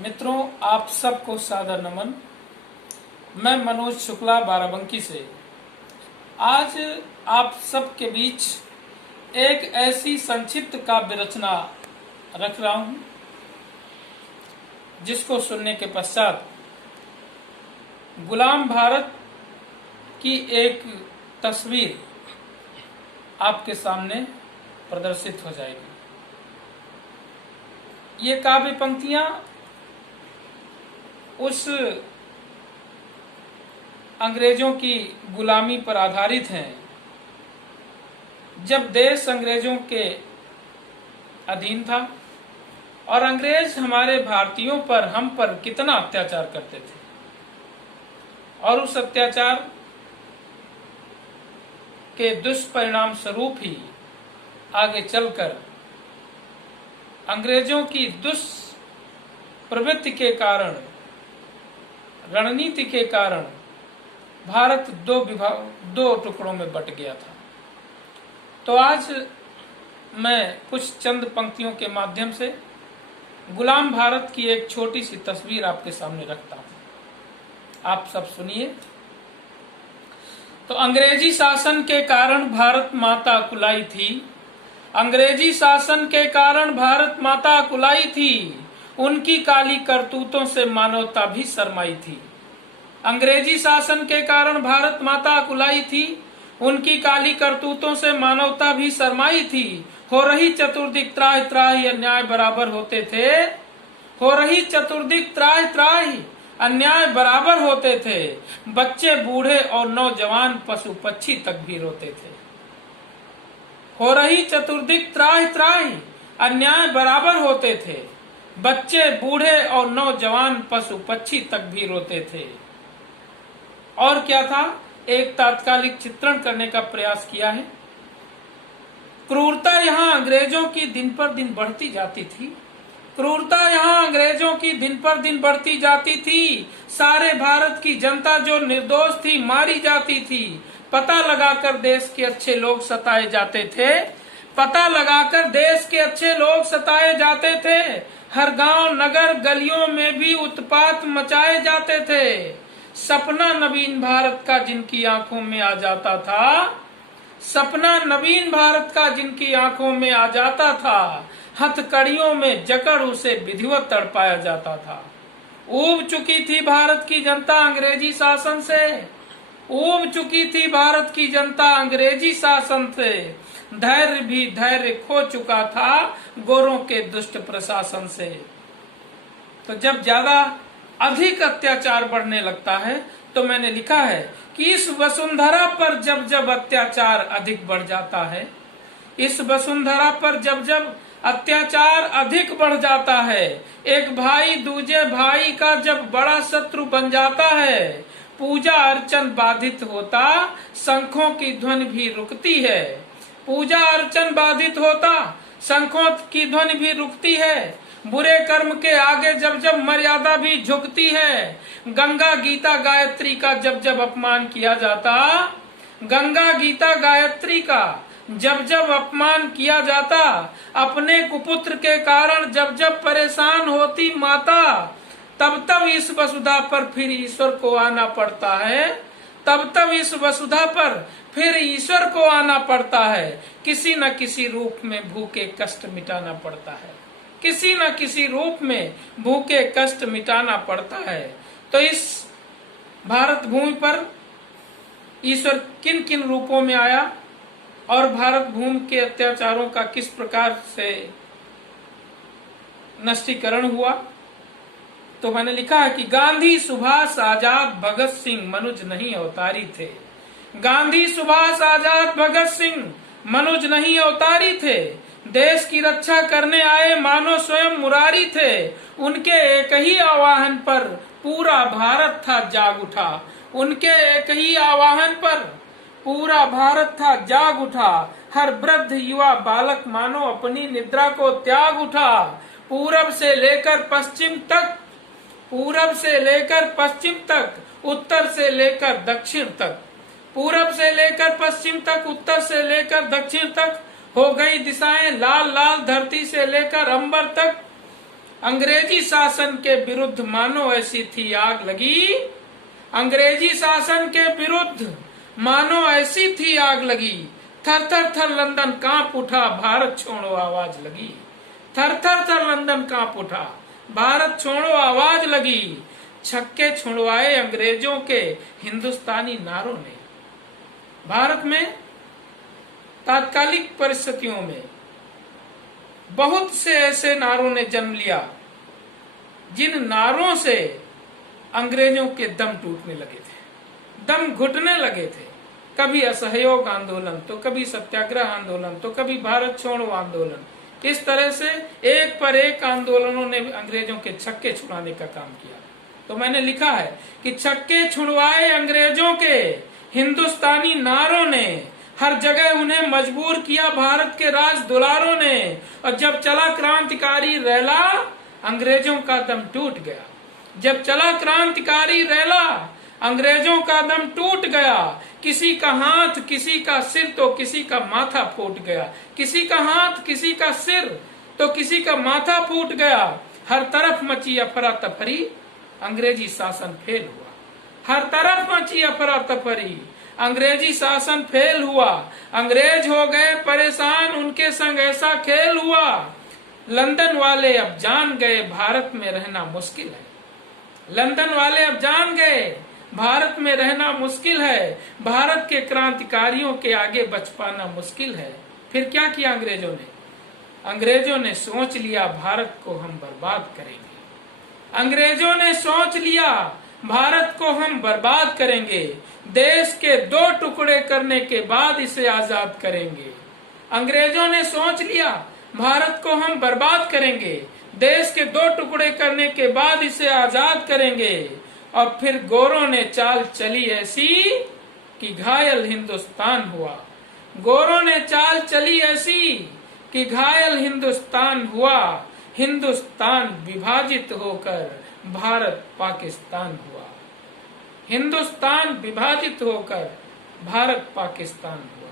मित्रों, आप सबको सादर नमन। मैं मनोज शुक्ला बाराबंकी से आज आप सबके बीच एक ऐसी संक्षिप्त काव्य रचना रख रहा हूं जिसको सुनने के पश्चात गुलाम भारत की एक तस्वीर आपके सामने प्रदर्शित हो जाएगी। ये काव्य पंक्तियां उस अंग्रेजों की गुलामी पर आधारित हैं जब देश अंग्रेजों के अधीन था और अंग्रेज हमारे भारतीयों पर, हम पर कितना अत्याचार करते थे और उस अत्याचार के दुष्परिणाम स्वरूप ही आगे चलकर अंग्रेजों की दुष्प्रवृत्ति के कारण, रणनीति के कारण भारत दो टुकड़ों में बट गया था। तो आज मैं कुछ चंद पंक्तियों के माध्यम से गुलाम भारत की एक छोटी सी तस्वीर आपके सामने रखता हूं। आप सब सुनिए। तो अंग्रेजी शासन के कारण भारत माता कुलाई थी, अंग्रेजी शासन के कारण भारत माता कुलाई थी, उनकी काली करतूतों से मानवता भी शर्माई थी। अंग्रेजी शासन के कारण भारत माता कुलाई थी, उनकी काली करतूतों से मानवता भी शर्माई थी। हो रही चतुर्दिक त्राहि त्राहि अन्याय बराबर होते थे, हो रही चतुर्दिक त्राहि त्राहि अन्याय बराबर होते थे। बच्चे बूढ़े और नौजवान पशु पक्षी तक भी रोते थे। हो रही चतुर्दिक त्राहि त्राहि अन्याय बराबर होते थे। बच्चे बूढ़े और नौजवान पशु पक्षी तक भी रोते थे। और क्या था, एक तात्कालिक चित्रण करने का प्रयास किया है। क्रूरता यहाँ अंग्रेजों की दिन पर दिन बढ़ती जाती थी, क्रूरता यहाँ अंग्रेजों की दिन पर दिन बढ़ती जाती थी। सारे भारत की जनता जो निर्दोष थी मारी जाती थी। पता लगाकर देश के अच्छे लोग सताए जाते थे, पता लगाकर देश के अच्छे लोग सताए जाते थे। हर गांव नगर गलियों में भी उत्पात मचाए जाते थे। सपना नवीन भारत का जिनकी आंखों में आ जाता था, सपना नवीन भारत का जिनकी आंखों में आ जाता था, हथकड़ियों में जकड़ उसे विधिवत तड़पाया जाता था। ऊब चुकी थी भारत की जनता अंग्रेजी शासन से, ऊब चुकी थी भारत की जनता अंग्रेजी शासन से। धैर्य भी धैर्य खो चुका था गोरों के दुष्ट प्रशासन से। तो जब ज्यादा अधिक अत्याचार बढ़ने लगता है तो मैंने लिखा है कि इस वसुंधरा पर जब जब अत्याचार अधिक बढ़ जाता है, इस वसुंधरा पर जब जब अत्याचार अधिक बढ़ जाता है, एक भाई दूजे भाई का जब बड़ा शत्रु बन जाता है, पूजा अर्चन बाधित होता, शंखों की ध्वनि भी रुकती है। पूजा अर्चन बाधित होता, शंखों की ध्वनि भी रुकती है। बुरे कर्म के आगे जब जब मर्यादा भी झुकती है। गंगा गीता गायत्री का जब जब अपमान किया जाता, गंगा गीता गायत्री का जब जब अपमान किया जाता, अपने कुपुत्र के कारण जब जब परेशान होती माता, तब तब इस वसुधा पर फिर ईश्वर को आना पड़ता है, तब तब इस वसुधा पर फिर ईश्वर को आना पड़ता है। किसी न किसी रूप में भूखे कष्ट मिटाना पड़ता है, किसी न किसी रूप में भूखे कष्ट मिटाना पड़ता है। तो इस भारत भूमि पर ईश्वर किन किन रूपों में आया और भारत भूमि के अत्याचारों का किस प्रकार से नष्टीकरण हुआ, तो मैंने लिखा है कि गांधी सुभाष आजाद भगत सिंह मनुज नहीं अवतारी थे। गांधी सुभाष आजाद भगत सिंह मनुज नहीं अवतारी थे। देश की रक्षा करने आए मानो स्वयं मुरारी थे। उनके एक ही आह्वान पर पूरा भारत था जाग उठा, उनके एक ही आह्वान पर पूरा भारत था जाग उठा। हर वृद्ध युवा बालक मानो अपनी निद्रा को त्याग उठा। पूरब से लेकर पश्चिम तक, पूरब से लेकर पश्चिम तक, उत्तर से लेकर दक्षिण तक, पूरब से लेकर पश्चिम तक, उत्तर से लेकर दक्षिण तक हो गई दिशाएं लाल लाल। धरती से लेकर अंबर तक अंग्रेजी शासन के विरुद्ध मानो ऐसी थी आग लगी, अंग्रेजी शासन के विरुद्ध मानो ऐसी थी आग लगी, थर थर थर लंदन कांप उठा, भारत छोड़ो आवाज लगी। थर थर थर लंदन कांप उठा, भारत छोड़ो आवाज लगी। छक्के छुड़वाए अंग्रेजों के हिंदुस्तानी नारों ने। भारत में तात्कालिक परिस्थितियों में बहुत से ऐसे नारों ने जन्म लिया जिन नारों से अंग्रेजों के दम टूटने लगे थे, दम घुटने लगे थे। कभी असहयोग आंदोलन, तो कभी सत्याग्रह आंदोलन, तो कभी भारत छोड़ो आंदोलन। इस तरह से एक पर एक आंदोलनों ने अंग्रेजों के छक्के छुड़ाने का काम किया। तो मैंने लिखा है कि छक्के छुड़वाए अंग्रेजों के हिंदुस्तानी नारों ने, हर जगह उन्हें मजबूर किया भारत के राज दुलारों ने। और जब चला क्रांतिकारी रैला, अंग्रेजों का दम टूट गया। जब चला क्रांतिकारी रैला, अंग्रेजों का दम टूट गया। किसी का हाथ, किसी का सिर, तो किसी का माथा फूट गया। किसी का हाथ, किसी का सिर, तो किसी का माथा फूट गया। हर तरफ मची अफरा तफरी, अंग्रेजी शासन फेल हुआ। हर तरफ मची अफरा तफरी, अंग्रेजी शासन फेल हुआ। अंग्रेज हो गए परेशान, उनके संग ऐसा खेल हुआ। लंदन वाले अब जान गए भारत में रहना मुश्किल है। लंदन वाले अब जान गए भारत में रहना मुश्किल है। भारत के क्रांतिकारियों के आगे बच पाना मुश्किल है। फिर क्या किया अंग्रेजों ने? अंग्रेजों ने सोच लिया भारत को हम बर्बाद करेंगे। अंग्रेजों ने सोच लिया भारत को हम बर्बाद करेंगे। देश के 2 टुकड़े करने के बाद इसे आजाद करेंगे। अंग्रेजों ने सोच लिया भारत को हम बर्बाद करेंगे, देश के 2 टुकड़े करने के बाद इसे आजाद करेंगे। और फिर गोरों ने चाल चली ऐसी कि घायल हिंदुस्तान हुआ। गोरों ने चाल चली ऐसी कि घायल हिंदुस्तान हुआ। हिंदुस्तान विभाजित होकर भारत पाकिस्तान हुआ। हिंदुस्तान विभाजित होकर भारत पाकिस्तान हुआ।